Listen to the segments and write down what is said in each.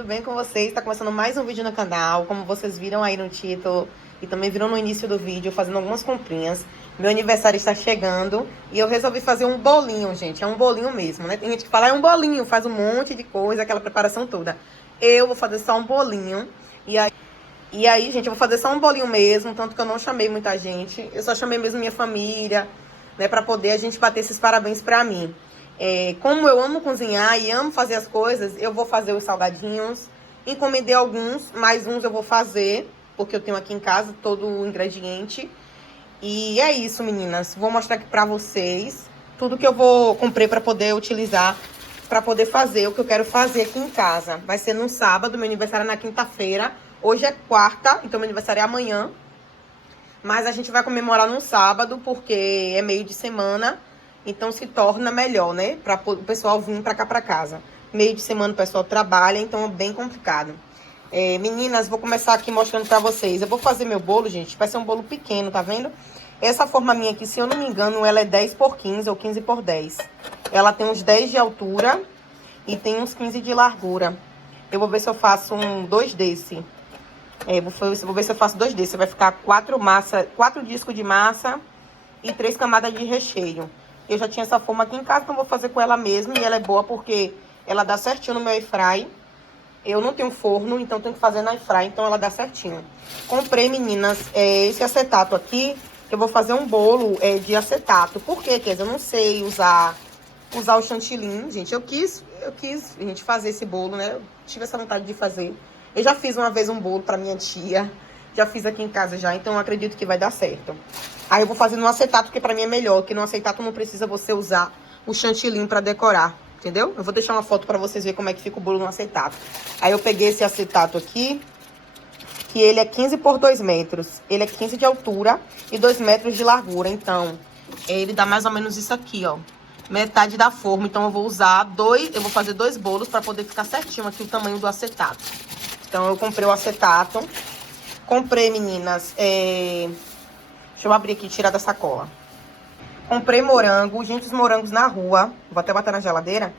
tudo bem com vocês? Está começando mais um vídeo no canal, como vocês viram aí no título e também viram no início do vídeo, fazendo algumas comprinhas. Meu aniversário está chegando e eu resolvi fazer um bolinho, gente, é um bolinho mesmo, né? Tem gente que fala, é um bolinho, faz um monte de coisa, aquela preparação toda. Eu vou fazer só um bolinho e aí, gente, eu vou fazer só um bolinho mesmo, tanto que eu não chamei muita gente, eu só chamei mesmo minha família, né, pra poder a gente bater esses parabéns pra mim. Como eu amo cozinhar e amo fazer as coisas, eu vou fazer os salgadinhos. Encomendei alguns, mais uns eu vou fazer, porque eu tenho aqui em casa todo o ingrediente. E é isso, meninas. Vou mostrar aqui pra vocês tudo que eu comprei pra poder utilizar, pra poder fazer o que eu quero fazer aqui em casa. Vai ser no sábado, meu aniversário é na quinta-feira. Hoje é quarta, então meu aniversário é amanhã. Mas a gente vai comemorar no sábado, porque é meio de semana. Então se torna melhor, né? Para o pessoal vir pra cá pra casa. Meio de semana o pessoal trabalha, então é bem complicado. Meninas, vou começar aqui mostrando pra vocês. Eu vou fazer meu bolo, gente. Vai ser um bolo pequeno, tá vendo? Essa forma minha aqui, se eu não me engano, ela é 10 por 15 ou 15 por 10. Ela tem uns 10 de altura e tem uns 15 de largura. Eu vou ver se eu faço dois desse. Vou ver se eu faço dois desses. Vai ficar 4 discos de massa e 3 camadas de recheio. Eu já tinha essa forma aqui em casa, então vou fazer com ela mesma. E ela é boa porque ela dá certinho no meu airfry. Eu não tenho forno, então tenho que fazer na airfry, então ela dá certinho. Comprei, meninas, esse acetato aqui, que eu vou fazer um bolo de acetato. Por quê, Kézia? Eu não sei usar o chantilly, gente. Eu quis, gente, fazer esse bolo, né? Eu tive essa vontade de fazer. Eu já fiz uma vez um bolo pra minha tia. Já fiz aqui em casa já, então eu acredito que vai dar certo. Aí eu vou fazer no acetato, porque pra mim é melhor. Que no acetato não precisa você usar o chantilly pra decorar, entendeu? Eu vou deixar uma foto pra vocês verem como é que fica o bolo no acetato. Aí eu peguei esse acetato aqui, que ele é 15 por 2 metros. Ele é 15 de altura e 2 metros de largura. Então, ele dá mais ou menos isso aqui, ó. Metade da forma. Então, eu vou usar eu vou fazer 2 bolos pra poder ficar certinho aqui o tamanho do acetato. Então, eu comprei o acetato. Comprei, meninas, deixa eu abrir aqui e tirar da sacola. Comprei morango. Gente, os morangos na rua. Vou até botar na geladeira,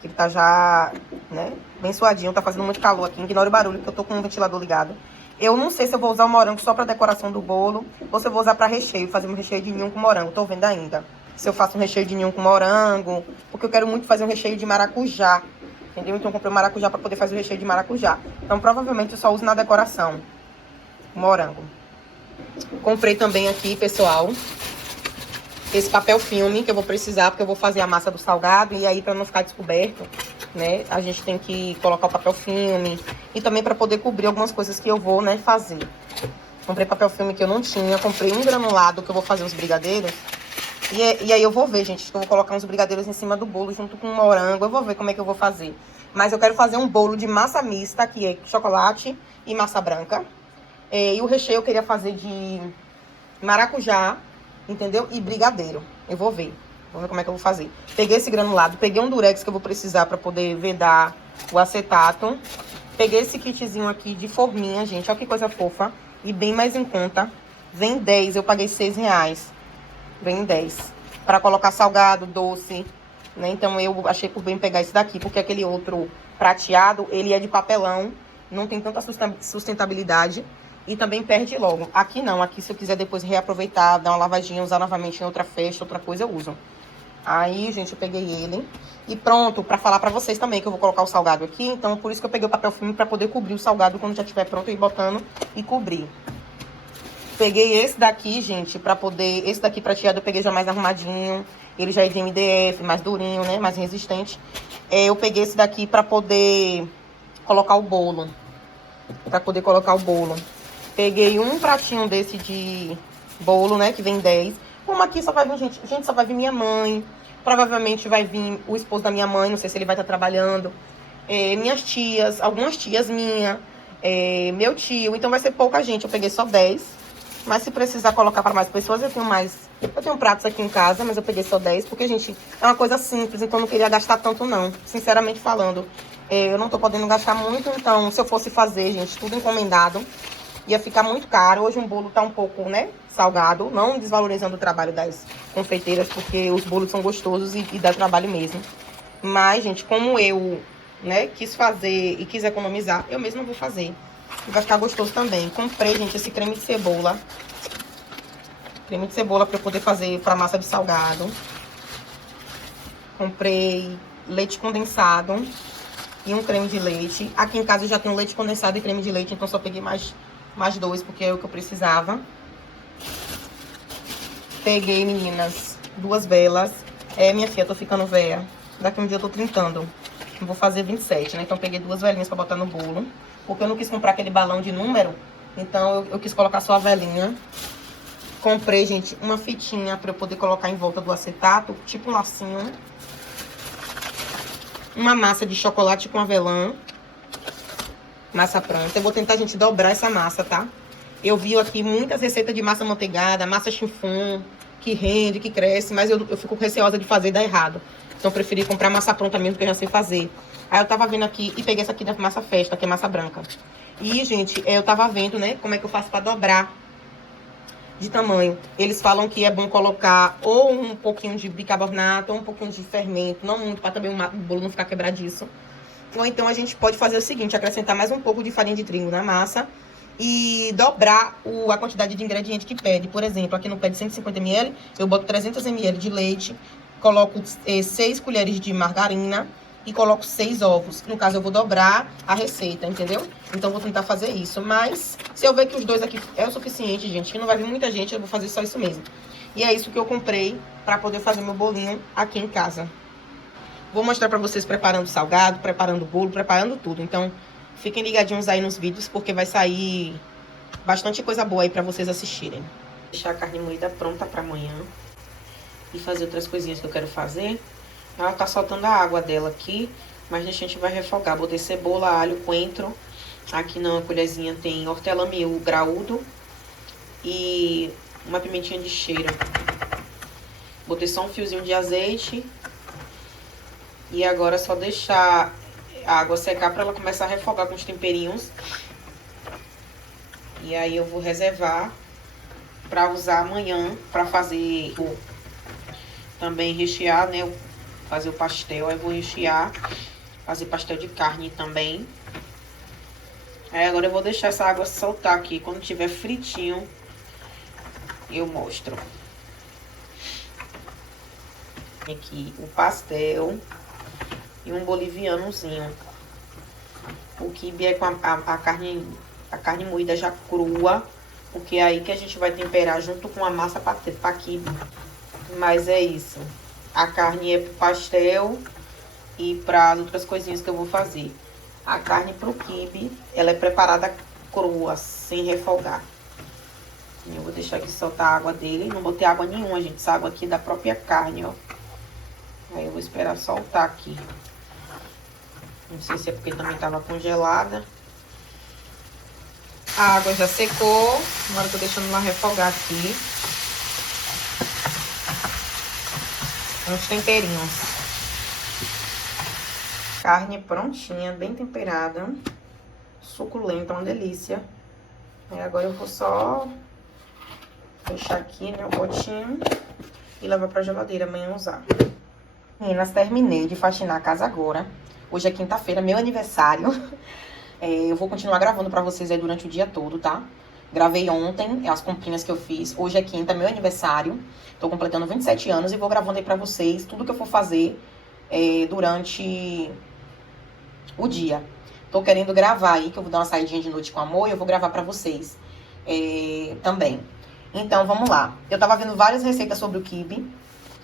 que ele tá já, né, bem suadinho. Tá fazendo muito calor aqui. Ignora o barulho, porque eu tô com o ventilador ligado. Eu não sei se eu vou usar o morango só pra decoração do bolo ou se eu vou usar pra recheio, fazer um recheio de ninho com morango. Tô vendo ainda. Se eu faço um recheio de ninho com morango, porque eu quero muito fazer um recheio de maracujá. Entendeu? Então eu comprei o maracujá pra poder fazer o recheio de maracujá. Então provavelmente eu só uso na decoração morango. Comprei também aqui, pessoal, esse papel filme que eu vou precisar, porque eu vou fazer a massa do salgado. E aí, pra não ficar descoberto, né, a gente tem que colocar o papel filme. E também pra poder cobrir algumas coisas que eu vou, né, fazer. Comprei papel filme que eu não tinha. Comprei um granulado que eu vou fazer os brigadeiros. E aí eu vou ver, gente, que eu vou colocar uns brigadeiros em cima do bolo junto com o morango. Eu vou ver como é que eu vou fazer. Mas eu quero fazer um bolo de massa mista, que é chocolate e massa branca. E o recheio eu queria fazer de maracujá, entendeu? E brigadeiro. Eu vou ver. Vou ver como é que eu vou fazer. Peguei esse granulado. Peguei um durex que eu vou precisar pra poder vedar o acetato. Peguei esse kitzinho aqui de forminha, gente. Olha que coisa fofa. E bem mais em conta. Vem 10. Eu paguei R$6. Vem 10. Pra colocar salgado, doce, né? Então eu achei por bem pegar esse daqui. Porque aquele outro prateado, ele é de papelão. Não tem tanta sustentabilidade. E também perde logo. Aqui não, aqui se eu quiser depois reaproveitar, dar uma lavadinha, usar novamente em outra festa, outra coisa, eu uso. Aí, gente, eu peguei ele. E pronto, pra falar pra vocês também que eu vou colocar o salgado aqui. Então, por isso que eu peguei o papel filme pra poder cobrir o salgado quando já estiver pronto, eu ir botando e cobrir. Peguei esse daqui, gente, pra poder... Esse daqui prateado eu peguei já mais arrumadinho. Ele já é de MDF, mais durinho, né? Mais resistente. Eu peguei esse daqui pra poder colocar o bolo. Peguei um pratinho desse de bolo, né, que vem 10. Como aqui só vai vir, gente, só vai vir minha mãe. Provavelmente vai vir o esposo da minha mãe, não sei se ele vai estar trabalhando. Minhas tias, algumas tias minhas, meu tio. Então vai ser pouca gente, eu peguei só 10. Mas se precisar colocar para mais pessoas, eu tenho mais. Eu tenho pratos aqui em casa, mas eu peguei só 10. Porque, gente, é uma coisa simples, então eu não queria gastar tanto, não. Sinceramente falando, eu não tô podendo gastar muito. Então, se eu fosse fazer, gente, tudo encomendado, ia ficar muito caro. Hoje um bolo tá um pouco, né, salgado. Não desvalorizando o trabalho das confeiteiras, porque os bolos são gostosos e dá trabalho mesmo. Mas, gente, como eu né, quis fazer e quis economizar, eu mesma vou fazer. E vai ficar gostoso também. Comprei, gente, esse creme de cebola. Creme de cebola pra eu poder fazer pra massa de salgado. Comprei leite condensado e um creme de leite. Aqui em casa eu já tenho leite condensado e creme de leite, então só peguei mais dois, porque é o que eu precisava. Peguei, meninas, 2 velas. Minha filha, eu tô ficando velha. Daqui um dia eu tô trintando. Vou fazer 27, né? Então peguei 2 velinhas pra botar no bolo. Porque eu não quis comprar aquele balão de número. Então eu quis colocar só a velinha. Comprei, gente, uma fitinha pra eu poder colocar em volta do acetato. Tipo um lacinho. Uma massa de chocolate com avelã. Massa pronta. Eu vou tentar, gente, dobrar essa massa, tá? Eu vi aqui muitas receitas de massa manteigada, massa chiffon, que rende, que cresce. Mas eu fico receosa de fazer e dar errado. Então eu preferi comprar massa pronta mesmo, que eu já sei fazer. Aí eu tava vendo aqui e peguei essa aqui da massa festa, que é massa branca. E, gente, eu tava vendo, né, como é que eu faço pra dobrar de tamanho. Eles falam que é bom colocar ou um pouquinho de bicarbonato ou um pouquinho de fermento. Não muito, pra também o bolo não ficar quebradiço. Ou então a gente pode fazer o seguinte, acrescentar mais um pouco de farinha de trigo na massa e dobrar a quantidade de ingrediente que pede. Por exemplo, aqui no pede 150 ml, eu boto 300 ml de leite, coloco 6 colheres de margarina e coloco 6 ovos. No caso, eu vou dobrar a receita, entendeu? Então, eu vou tentar fazer isso. Mas, se eu ver que os 2 aqui é o suficiente, gente, que não vai vir muita gente, eu vou fazer só isso mesmo. E é isso que eu comprei pra poder fazer meu bolinho aqui em casa. Vou mostrar pra vocês preparando o salgado, preparando o bolo, preparando tudo. Então, fiquem ligadinhos aí nos vídeos, porque vai sair bastante coisa boa aí pra vocês assistirem. Vou deixar a carne moída pronta pra amanhã. E fazer outras coisinhas que eu quero fazer. Ela tá soltando a água dela aqui, mas a gente vai refogar. Botei cebola, alho, coentro. Aqui na colherzinha tem hortelã-miúdo graúdo e uma pimentinha de cheiro. Botei só um fiozinho de azeite. E agora é só deixar a água secar pra ela começar a refogar com os temperinhos. E aí eu vou reservar pra usar amanhã pra fazer também rechear, né? Fazer o pastel, aí eu vou rechear, fazer pastel de carne também. Aí agora eu vou deixar essa água soltar aqui. Quando tiver fritinho, eu mostro. Aqui o pastel e um bolivianozinho. O quibe é com a carne moída já crua, porque é aí que a gente vai temperar junto com a massa pra quibe. Mas é isso. A carne é pro pastel e para outras coisinhas que eu vou fazer. A carne pro quibe, ela é preparada crua, sem refogar. Eu vou deixar aqui soltar a água dele. Não botei água nenhuma, gente. Essa água aqui é da própria carne, ó. Aí eu vou esperar soltar aqui. Não sei se é porque também tava congelada. A água já secou. Agora eu tô deixando ela refogar aqui. Uns temperinhos. Carne prontinha, bem temperada. Suculenta, uma delícia. Aí agora eu vou só fechar aqui, né, o potinho e levar pra geladeira amanhã usar. Meninas, terminei de faxinar a casa agora. Hoje é quinta-feira, meu aniversário. Eu vou continuar gravando pra vocês aí durante o dia todo, tá? Gravei ontem as comprinhas que eu fiz. Hoje é quinta, meu aniversário. Tô completando 27 anos e vou gravando aí pra vocês tudo que eu for fazer durante o dia. Tô querendo gravar aí, que eu vou dar uma saidinha de noite com amor e eu vou gravar pra vocês também. Então, vamos lá. Eu tava vendo várias receitas sobre o quibe.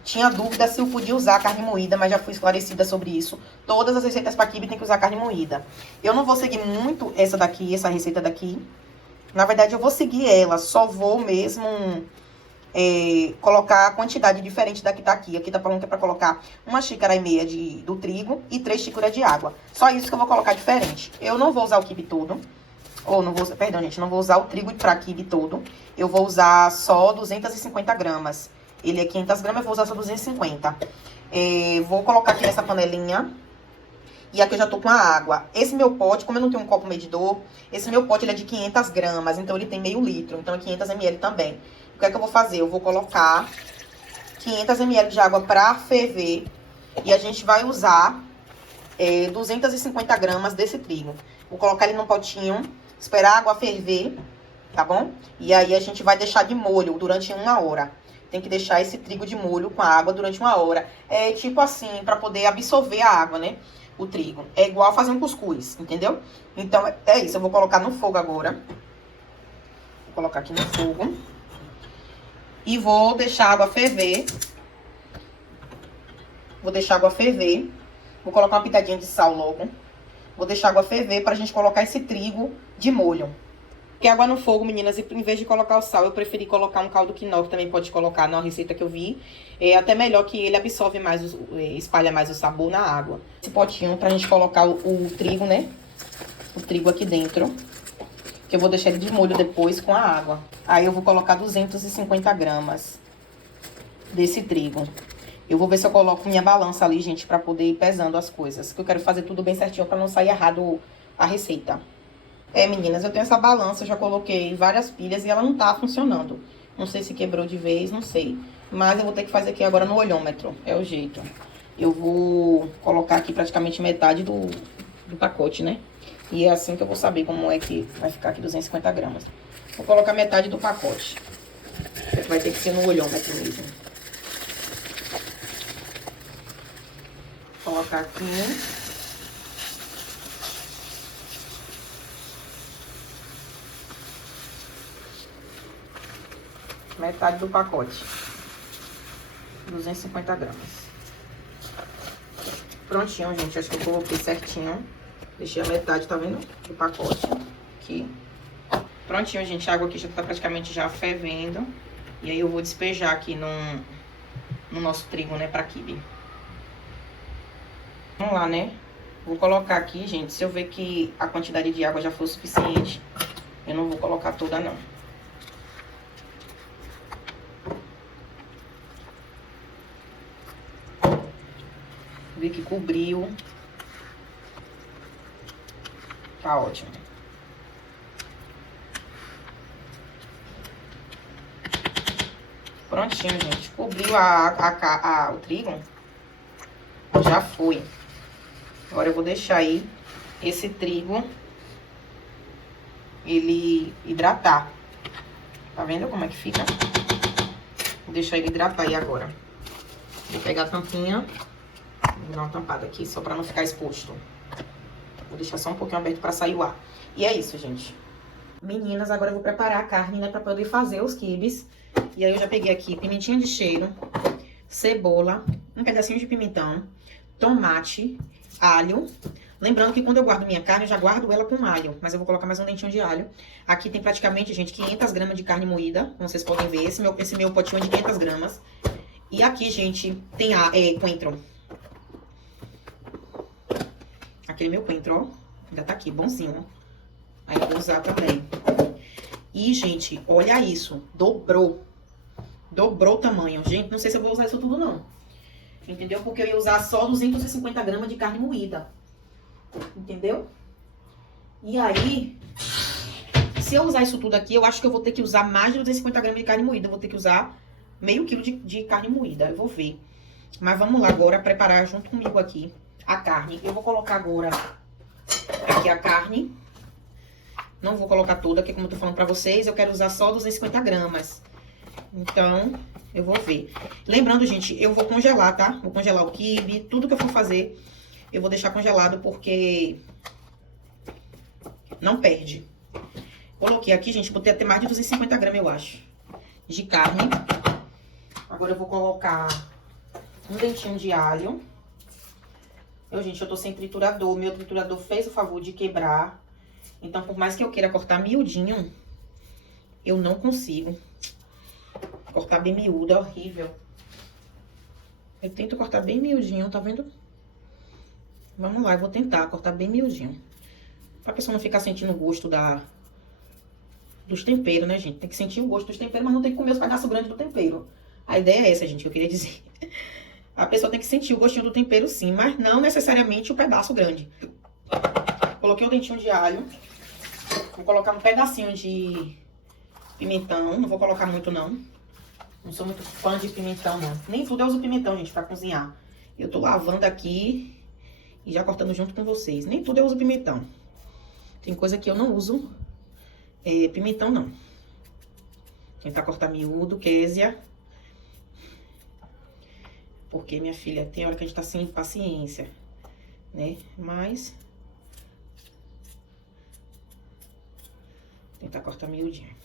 Tinha dúvida se eu podia usar carne moída, mas já fui esclarecida sobre isso. Todas as receitas pra quibe tem que usar carne moída. Eu não vou seguir muito essa receita daqui. Na verdade, eu vou seguir ela, só vou mesmo colocar a quantidade diferente da que tá aqui. Aqui tá falando que é pra colocar 1,5 xícaras do trigo e 3 xícaras de água. Só isso que eu vou colocar diferente. Eu não vou usar o quibe todo. Perdão, gente, não vou usar o trigo pra quibe todo. Eu vou usar só 250 gramas. Ele é 500 gramas, eu vou usar só 250. Vou colocar aqui nessa panelinha. E aqui eu já tô com a água. Esse meu pote, como eu não tenho um copo medidor, esse meu pote ele é de 500 gramas, então ele tem meio litro. Então é 500 ml também. O que é que eu vou fazer? Eu vou colocar 500 ml de água pra ferver. E a gente vai usar 250 gramas desse trigo. Vou colocar ele num potinho, esperar a água ferver, tá bom? E aí a gente vai deixar de molho durante 1 hora. Tem que deixar esse trigo de molho com a água durante 1 hora. É tipo assim, pra poder absorver a água, né? O trigo. É igual fazer um cuscuz, entendeu? Então, é isso. Eu vou colocar no fogo agora. Vou colocar aqui no fogo. E vou deixar a água ferver. Vou deixar a água ferver. Vou colocar uma pitadinha de sal logo. Vou deixar a água ferver pra gente colocar esse trigo de molho. Porque água no fogo, meninas, e em vez de colocar o sal, eu preferi colocar um caldo quinó, que também pode colocar na receita que eu vi. É até melhor que ele absorve mais, espalha mais o sabor na água. Esse potinho pra gente colocar o trigo, né? O trigo aqui dentro. Que eu vou deixar ele de molho depois com a água. Aí eu vou colocar 250 gramas desse trigo. Eu vou ver se eu coloco minha balança ali, gente, pra poder ir pesando as coisas. Que eu quero fazer tudo bem certinho pra não sair errado a receita. Meninas, eu tenho essa balança, eu já coloquei várias pilhas e ela não tá funcionando. Não sei se quebrou de vez, não sei. Mas eu vou ter que fazer aqui agora no olhômetro, é o jeito. Eu vou colocar aqui praticamente metade do pacote, né? E é assim que eu vou saber como é que vai ficar aqui 250 gramas. Vou colocar metade do pacote. Vai ter que ser no olhômetro mesmo. Vou colocar aqui. Metade do pacote. 250 gramas. Prontinho, gente. Acho que eu coloquei certinho. Deixei a metade, tá vendo? Do pacote. Aqui. Prontinho, gente. A água aqui já tá praticamente já fervendo. E aí eu vou despejar aqui no nosso trigo, né? Pra quibe. Vamos lá, né? Vou colocar aqui, gente. Se eu ver que a quantidade de água já for suficiente, eu não vou colocar toda, não. Vi que cobriu. Tá ótimo. Prontinho, gente. Cobriu o trigo. Já foi. Agora eu vou deixar aí esse trigo ele hidratar. Tá vendo como é que fica? Vou deixar ele hidratar aí agora. Vou pegar a tampinha. Vou dar uma tampada aqui, só pra não ficar exposto. Vou deixar só um pouquinho aberto pra sair o ar. E é isso, gente. Meninas, agora eu vou preparar a carne, né? Pra poder fazer os quibes. E aí eu já peguei aqui pimentinha de cheiro, cebola, um pedacinho de pimentão, tomate, alho. Lembrando que quando eu guardo minha carne, eu já guardo ela com alho. Mas eu vou colocar mais um dentinho de alho. Aqui tem praticamente, gente, 500 gramas de carne moída. Como vocês podem ver, esse meu potinho é de 500 gramas. E aqui, gente, tem coentro. Aquele meu coentro, ó, ainda tá aqui, bonzinho, ó. Aí eu vou usar também. E, gente, olha isso, dobrou. Dobrou o tamanho. Gente, não sei se eu vou usar isso tudo, não. Entendeu? Porque eu ia usar só 250 gramas de carne moída. Entendeu? E aí, se eu usar isso tudo aqui, eu acho que eu vou ter que usar mais de 250 gramas de carne moída. Eu vou ter que usar meio quilo de carne moída. Eu vou ver. Mas vamos lá agora preparar junto comigo aqui a carne. Eu vou colocar agora aqui a carne. Não vou colocar toda, porque como eu tô falando pra vocês, eu quero usar só 250 gramas. Então, eu vou ver. Lembrando, gente, eu vou congelar, tá? Vou congelar o quibe, tudo que eu for fazer, eu vou deixar congelado, porque não perde. Coloquei aqui, gente, botei até mais de 250 gramas, eu acho, de carne. Agora eu vou colocar um dentinho de alho. Gente, eu tô sem triturador. Meu triturador fez o favor de quebrar. Então, por mais que eu queira cortar miudinho, eu não consigo. Cortar bem miúdo, é horrível. Eu tento cortar bem miudinho, tá vendo? Vamos lá, eu vou tentar cortar bem miudinho. Pra pessoa não ficar sentindo o gosto dos temperos, né, gente? Tem que sentir o gosto dos temperos, mas não tem que comer os pedaços grandes do tempero. A ideia é essa, gente, que eu queria dizer. A pessoa tem que sentir o gostinho do tempero, sim, mas não necessariamente o pedaço grande. Coloquei o dentinho de alho. Vou colocar um pedacinho de pimentão. Não vou colocar muito, não. Não sou muito fã de pimentão, não. Nem tudo eu uso pimentão, gente, pra cozinhar. Eu tô lavando aqui e já cortando junto com vocês. Nem tudo eu uso pimentão. Tem coisa que eu não uso pimentão, não. Tentar cortar miúdo, Késia. Porque, minha filha, tem hora que a gente tá sem paciência, né? Mas... tentar cortar miudinho.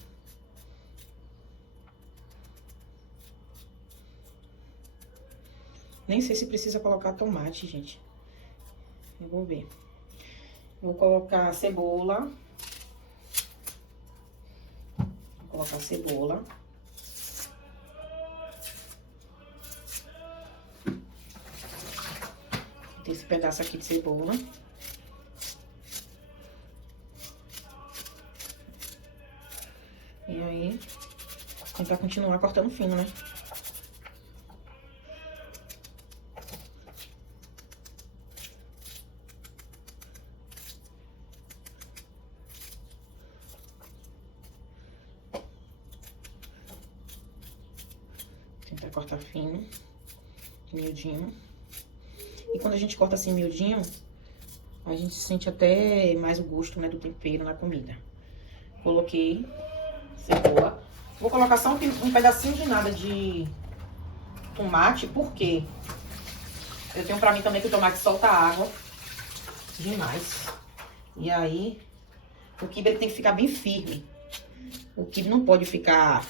Nem sei se precisa colocar tomate, gente. Eu vou ver. Vou colocar cebola. Vou colocar cebola. Tem esse pedaço aqui de cebola. E aí, tentar continuar cortando fino, né? Tentar cortar fino, miudinho. E quando a gente corta assim miudinho, a gente sente até mais o gosto, né, do tempero na comida. Coloquei cebola. Vou colocar só um pedacinho de nada de tomate, porque eu tenho pra mim também que o tomate solta água demais. E aí, o quibe ele tem que ficar bem firme. O quibe não pode ficar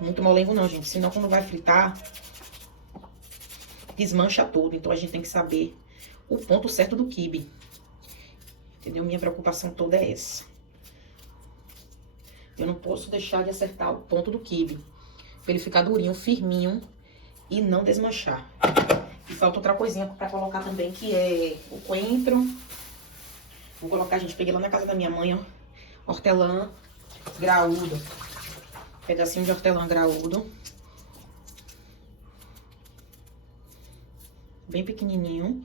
muito molengo não, gente. Senão quando vai fritar, desmancha tudo. Então a gente tem que saber o ponto certo do quibe. Entendeu? Minha preocupação toda é essa. Eu não posso deixar de acertar o ponto do quibe. Pra ele ficar durinho, firminho e não desmanchar. E falta outra coisinha pra colocar também, que é o coentro. Vou colocar, gente, peguei lá na casa da minha mãe, ó. Hortelã graúdo. Pedacinho de hortelã graúdo. Bem pequenininho.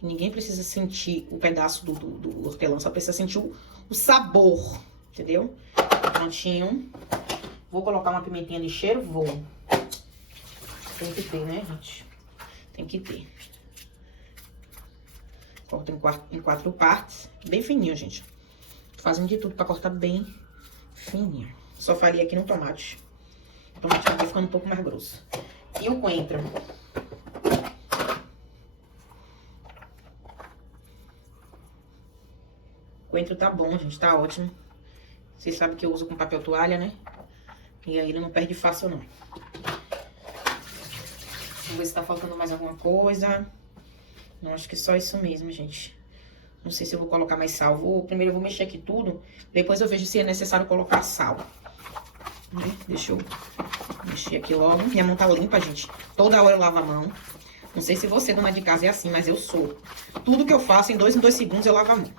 Ninguém precisa sentir o pedaço do hortelã, só precisa sentir o sabor, entendeu? Prontinho. Vou colocar uma pimentinha de cheiro? Vou. Tem que ter, né, gente? Tem que ter. Corto em quatro partes. Bem fininho, gente. Tô fazendo de tudo pra cortar bem fininho. Só faria aqui no tomate. O tomate vai ficando um pouco mais grosso. E o coentro? O coentro tá bom, gente. Tá ótimo. Vocês sabem que eu uso com papel toalha, né? E aí ele não perde fácil, não. Vamos ver se tá faltando mais alguma coisa. Não, acho que só isso mesmo, gente. Não sei se eu vou colocar mais sal. Primeiro eu vou mexer aqui tudo. Depois eu vejo se é necessário colocar sal. Né? Deixa eu mexer aqui logo. Minha mão tá limpa, gente. Toda hora eu lavo a mão. Não sei se você, dona de casa, é assim, mas eu sou. Tudo que eu faço, em 2 segundos eu lavo a mão.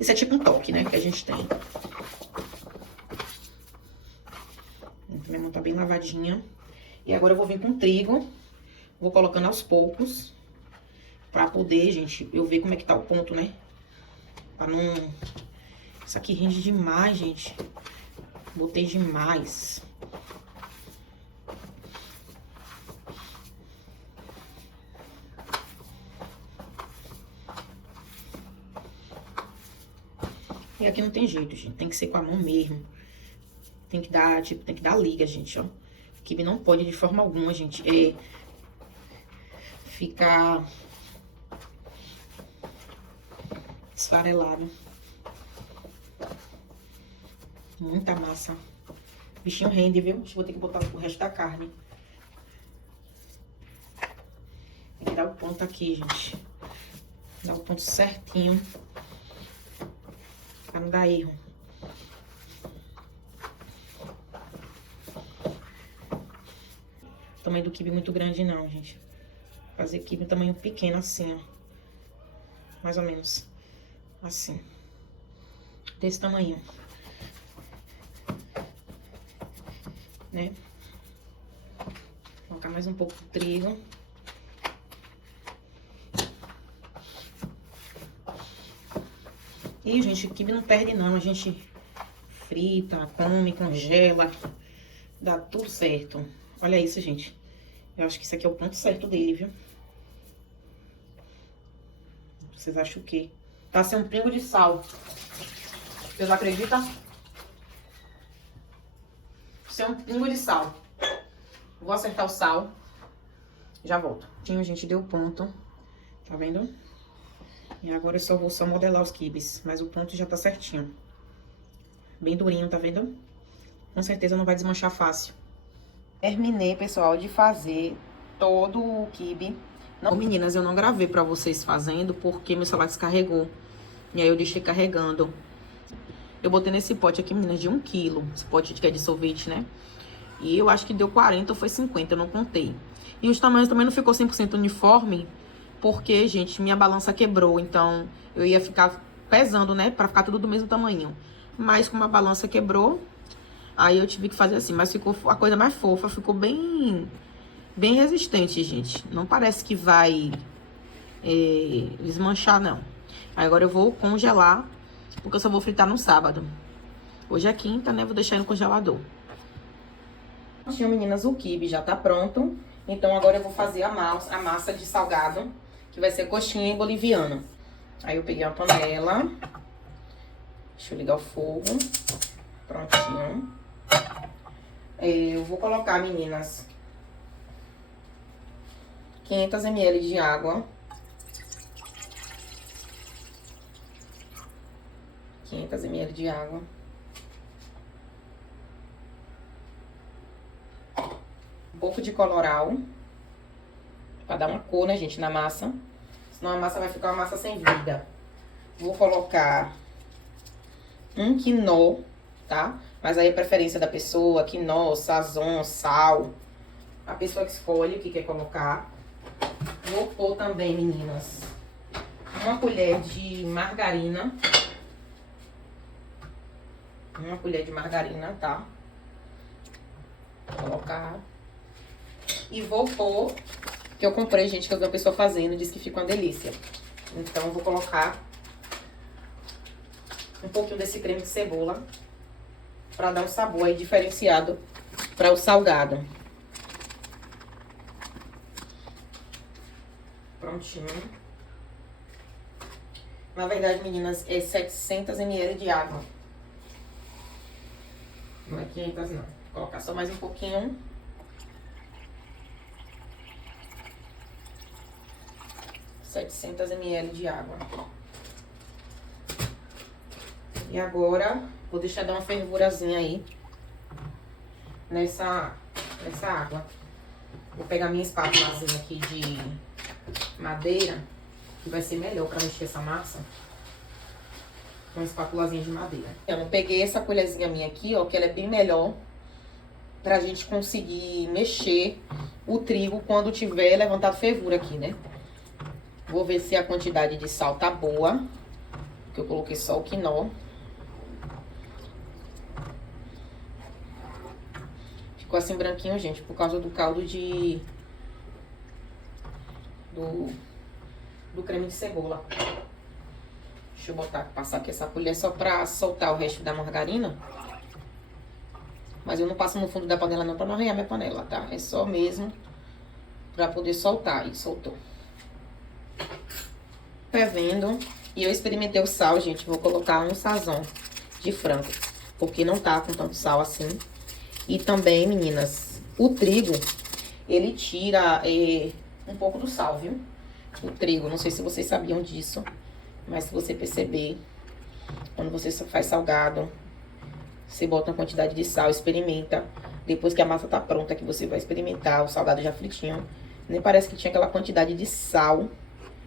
Isso é tipo um toque, né, que a gente tem. Minha mão tá bem lavadinha. E agora eu vou vir com trigo. Vou colocando aos poucos. Pra poder, gente, eu ver como é que tá o ponto, né? Pra não... Isso aqui rende demais, gente. Botei demais. E aqui não tem jeito, gente. Tem que ser com a mão mesmo. Tem que dar, tipo, tem que dar liga, gente, ó. O quibe não pode de forma alguma, gente, ficar esfarelado. Muita massa. O bichinho rende, viu? Acho que vou ter que botar o resto da carne. Tem que dar o ponto aqui, gente. Dar o ponto certinho. Pra não dar erro. O tamanho do quibe muito grande não, gente. Fazer quibe tamanho pequeno assim, ó. Mais ou menos. Assim. Desse tamanho. Né? Vou colocar mais um pouco de trigo. E, gente, o quibe não perde não. A gente frita, come, congela. Dá tudo certo. Olha isso, gente. Eu acho que isso aqui é o ponto certo dele, viu? Vocês acham o quê? Tá sem um pingo de sal. Vocês acreditam? Sem um pingo de sal. Vou acertar o sal. Já volto. Gente, deu ponto. Tá vendo? E agora eu só vou modelar os quibes. Mas o ponto já tá certinho. Bem durinho, tá vendo? Com certeza não vai desmanchar fácil. Terminei, pessoal, de fazer todo o quibe. Não, meninas, eu não gravei pra vocês fazendo porque meu celular descarregou. E aí eu deixei carregando. Eu botei nesse pote aqui, meninas, de 1 quilo. Esse pote que é de sorvete, né? E eu acho que deu 40 ou foi 50, eu não contei. E os tamanhos também não ficou 100% uniforme, porque, gente, minha balança quebrou. Então, eu ia ficar pesando, né? Pra ficar tudo do mesmo tamanho. Mas como a balança quebrou, aí eu tive que fazer assim. Mas ficou a coisa mais fofa, ficou bem resistente, gente. Não parece que vai desmanchar, não. Agora eu vou congelar, porque eu só vou fritar no sábado. Hoje é quinta, né? Vou deixar no congelador. Prontinho, meninas, o quibe já tá pronto. Então agora eu vou fazer a massa de salgado, que vai ser coxinha e boliviano. Aí eu peguei uma panela. Deixa eu ligar o fogo. Prontinho. Eu vou colocar, meninas, 500 ml de água. 500 ml de água. Um pouco de colorau. Pra dar uma cor, né, gente, na massa. Senão a massa vai ficar uma massa sem vida. Vou colocar um quinó, tá? Mas aí é preferência da pessoa. Quinó, sazon, sal. A pessoa que escolhe o que quer colocar. Vou pôr também, meninas, uma colher de margarina. Uma colher de margarina, tá? Vou colocar. E vou pôr, que eu comprei, gente, que eu vi uma pessoa fazendo, disse que fica uma delícia. Então, vou colocar um pouquinho desse creme de cebola, pra dar um sabor aí diferenciado para o salgado. Prontinho. Na verdade, meninas, é 700 ml de água. Não é 500, não. Vou colocar só mais um pouquinho. ,700 ml de água. E agora, vou deixar dar uma fervurazinha aí nessa água. Vou pegar minha espátulazinha aqui de madeira, que vai ser melhor pra mexer essa massa. Uma espátulazinha de madeira. Eu não peguei essa colherzinha minha aqui, ó, que ela é bem melhor pra gente conseguir mexer o trigo quando tiver levantado fervura aqui, né? Vou ver se a quantidade de sal tá boa, porque eu coloquei só o quinó. Ficou assim branquinho, gente, por causa do caldo do creme de cebola. Deixa eu passar aqui essa colher só pra soltar o resto da margarina. Mas eu não passo no fundo da panela não, pra não arranhar minha panela, tá? É só mesmo pra poder soltar. E soltou. Fervendo. E eu experimentei o sal, gente. Vou colocar um sazon de frango, porque não tá com tanto sal assim. E também, meninas, o trigo, ele tira um pouco do sal, viu? O trigo, não sei se vocês sabiam disso, mas se você perceber, quando você faz salgado, você bota uma quantidade de sal, experimenta. Depois que a massa tá pronta, que você vai experimentar o salgado já fritinho, nem parece que tinha aquela quantidade de sal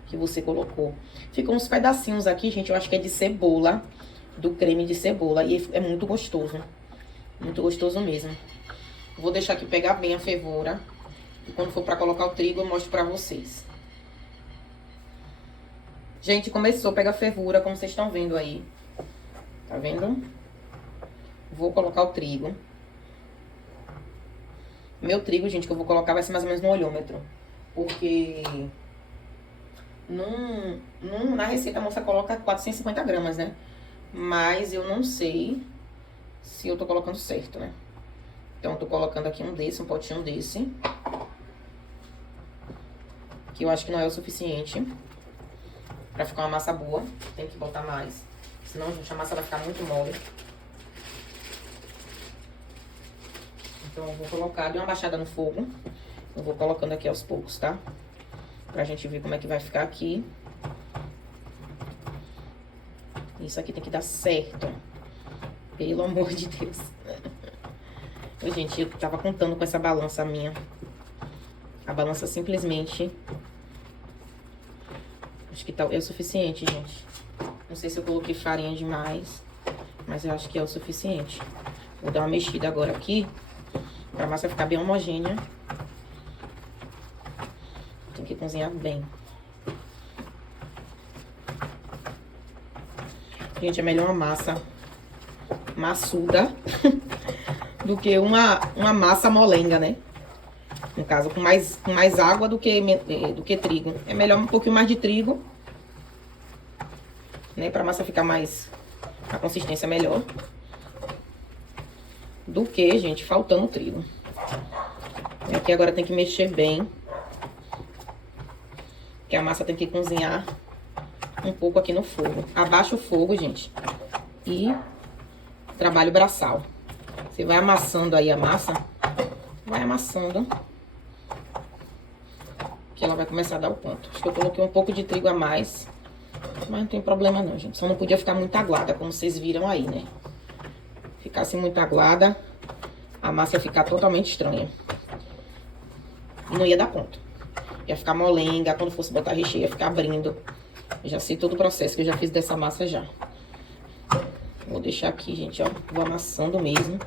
que você colocou. Ficam uns pedacinhos aqui, gente, eu acho que é de cebola, do creme de cebola, e é muito gostoso. Muito gostoso mesmo. Vou deixar aqui pegar bem a fervura. E quando for pra colocar o trigo, eu mostro pra vocês. Gente, começou a pegar fervura, como vocês estão vendo aí. Tá vendo? Vou colocar o trigo. Meu trigo, gente, que eu vou colocar vai ser mais ou menos no olhômetro. Porque na receita a moça coloca 450 gramas, né? Mas eu não sei se eu tô colocando certo, né? Então, eu tô colocando aqui um potinho desse. Que eu acho que não é o suficiente. Pra ficar uma massa boa, tem que botar mais. Senão, gente, a massa vai ficar muito mole. Então, eu vou colocar, dei uma baixada no fogo. Eu vou colocando aqui aos poucos, tá? Pra gente ver como é que vai ficar aqui. Isso aqui tem que dar certo. Pelo amor de Deus. Gente, eu tava contando com essa balança minha. A balança simplesmente... Acho que é o suficiente, gente. Não sei se eu coloquei farinha demais, mas eu acho que é o suficiente. Vou dar uma mexida agora aqui, pra massa ficar bem homogênea. Tem que cozinhar bem. Gente, é melhor uma massa maçuda do que uma massa molenga, né? No caso, com mais água do que trigo. É melhor um pouquinho mais de trigo, né? Pra massa ficar mais... a consistência melhor. Do que, gente, faltando trigo. E aqui agora tem que mexer bem. Que a massa tem que cozinhar um pouco aqui no fogo. Abaixa o fogo, gente. E trabalho braçal. Você vai amassando aí a massa. Vai amassando. Que ela vai começar a dar o ponto. Acho que eu coloquei um pouco de trigo a mais. Mas não tem problema não, gente. Só não podia ficar muito aguada, como vocês viram aí, né? Ficasse muito aguada, a massa ia ficar totalmente estranha. E não ia dar ponto. Ia ficar molenga, quando fosse botar recheio, ia ficar abrindo. Eu já sei todo o processo que eu já fiz dessa massa já. Vou deixar aqui, gente, ó. Vou amassando mesmo.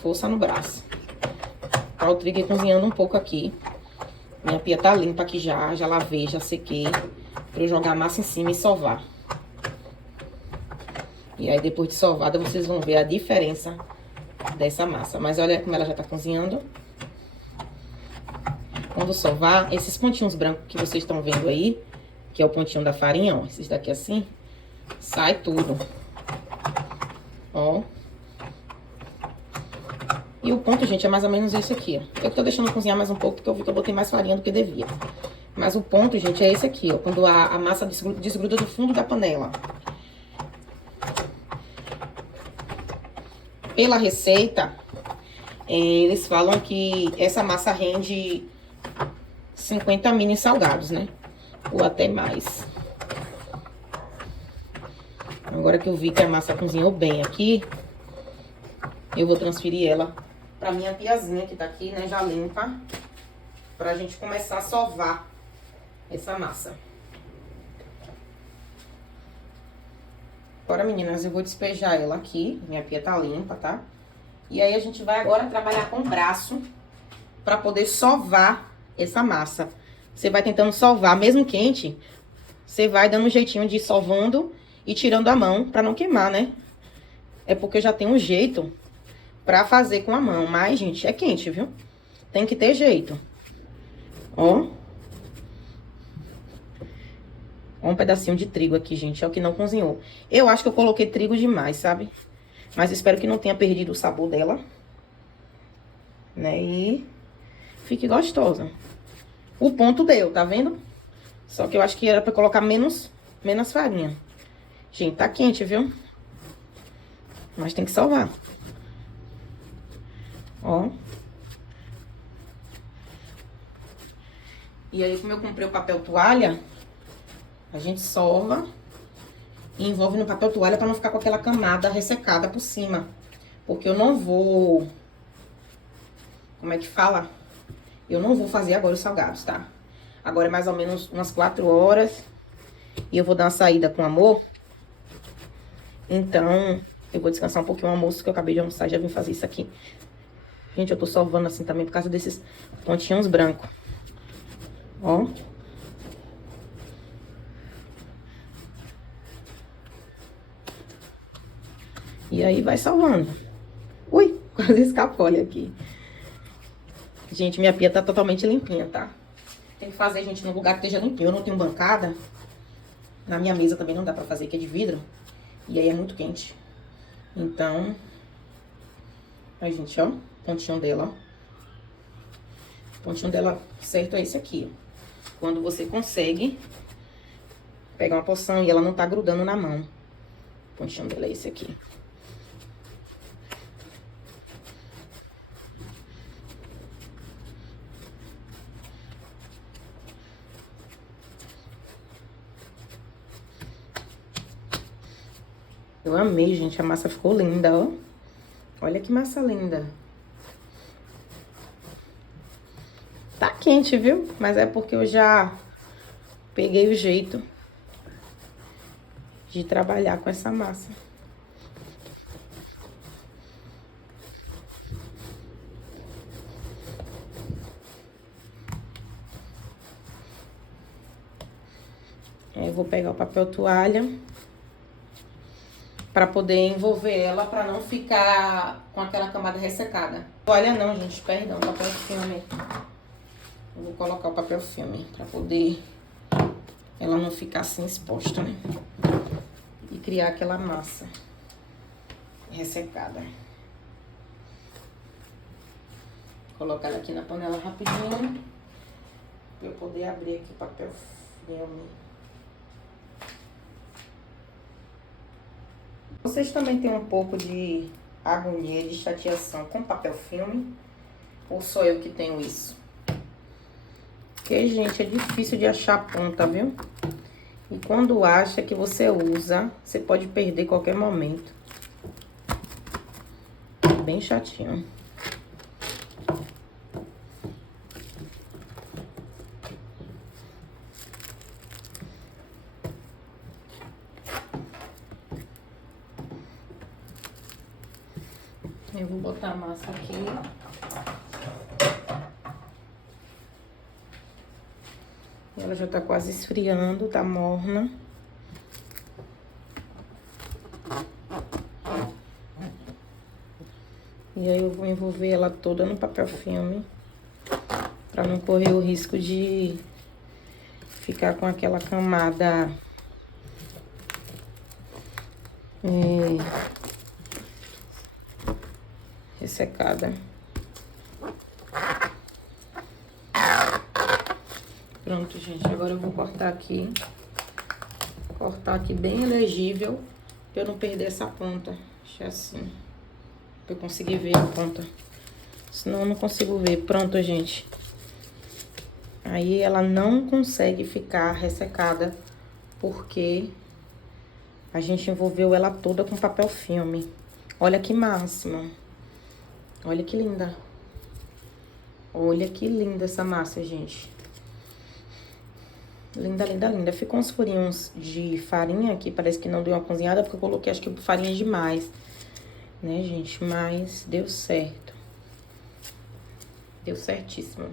Força no braço. Tá o trigo cozinhando um pouco aqui. Minha pia tá limpa aqui já. Já lavei, já sequei. Pra eu jogar a massa em cima e sovar. E aí, depois de sovada, vocês vão ver a diferença dessa massa. Mas olha como ela já tá cozinhando. Quando sovar, esses pontinhos brancos que vocês estão vendo aí, que é o pontinho da farinha, ó, esses daqui assim, sai tudo. Ó. E o ponto, gente, é mais ou menos esse aqui, ó. Eu tô deixando cozinhar mais um pouco, porque eu vi que eu botei mais farinha do que devia. Mas o ponto, gente, é esse aqui, ó. Quando a massa desgruda do fundo da panela. Pela receita, eles falam que essa massa rende 50 mini salgados, né? Ou até mais. Agora que eu vi que a massa cozinhou bem aqui, eu vou transferir ela pra minha piazinha que tá aqui, né? Já limpa. Pra gente começar a sovar essa massa. Agora, meninas, eu vou despejar ela aqui. Minha pia tá limpa, tá? E aí, a gente vai agora trabalhar com o braço pra poder sovar essa massa. Você vai tentando sovar, mesmo quente, você vai dando um jeitinho de ir sovando e tirando a mão pra não queimar, né? É porque eu já tenho um jeito pra fazer com a mão. Mas, gente, é quente, viu? Tem que ter jeito. Ó. Ó, um pedacinho de trigo aqui, gente. É o que não cozinhou. Eu acho que eu coloquei trigo demais, sabe? Mas espero que não tenha perdido o sabor dela. Né? E fique gostosa. O ponto deu, tá vendo? Só que eu acho que era pra colocar menos farinha. Gente, tá quente, viu? Mas tem que salvar. Ó. E aí, como eu comprei o papel toalha, a gente sova e envolve no papel toalha pra não ficar com aquela camada ressecada por cima. Porque eu não vou... Como é que fala? Eu não vou fazer agora os salgados, tá? Agora é mais ou menos umas 4 horas. E eu vou dar uma saída com amor. Então, eu vou descansar um pouquinho o almoço, que eu acabei de almoçar e já vim fazer isso aqui. Gente, eu tô sovando assim também por causa desses pontinhos brancos. Ó. E aí vai salvando. Ui, quase escapou, olha aqui. Gente, minha pia tá totalmente limpinha, tá? Tem que fazer, gente, num lugar que esteja limpinho. Eu não tenho bancada. Na minha mesa também não dá pra fazer, que é de vidro. E aí é muito quente. Então... Aí, gente, ó. Pontinho dela, ó. O pontinho dela certo é esse aqui, ó. Quando você consegue pegar uma porção e ela não tá grudando na mão. O pontinho dela é esse aqui. Eu amei, gente. A massa ficou linda, ó. Olha que massa linda. Tá quente, viu? Mas é porque eu já peguei o jeito de trabalhar com essa massa. Aí eu vou pegar o papel toalha pra poder envolver ela, pra não ficar com aquela camada ressecada. Toalha não, gente, perdão, papel filme. Eu vou colocar o papel filme pra poder ela não ficar assim exposta, né? E criar aquela massa ressecada. Vou colocar ela aqui na panela rapidinho pra eu poder abrir aqui o papel filme. Vocês também têm um pouco de agonia, de chateação com papel filme? Ou só eu que tenho isso? Porque, gente, é difícil de achar a ponta, viu? E quando acha que você usa, você pode perder a qualquer momento. Bem chatinho. Eu vou botar a massa aqui. Ela já tá quase esfriando, tá morna. E aí eu vou envolver ela toda no papel filme, pra não correr o risco de ficar com aquela camada ressecada. Pronto, gente. Agora eu vou cortar aqui. Cortar aqui bem elegível, pra eu não perder essa ponta. Deixa assim, pra eu conseguir ver a ponta. Senão eu não consigo ver. Pronto, gente. Aí ela não consegue ficar ressecada, porque a gente envolveu ela toda com papel filme. Olha que máxima. Olha que linda. Olha que linda essa massa, gente. Linda, linda, linda. Ficou uns furinhos de farinha aqui, parece que não deu uma cozinhada, porque eu coloquei, acho que farinha demais, né, gente? Mas deu certo. Deu certíssimo.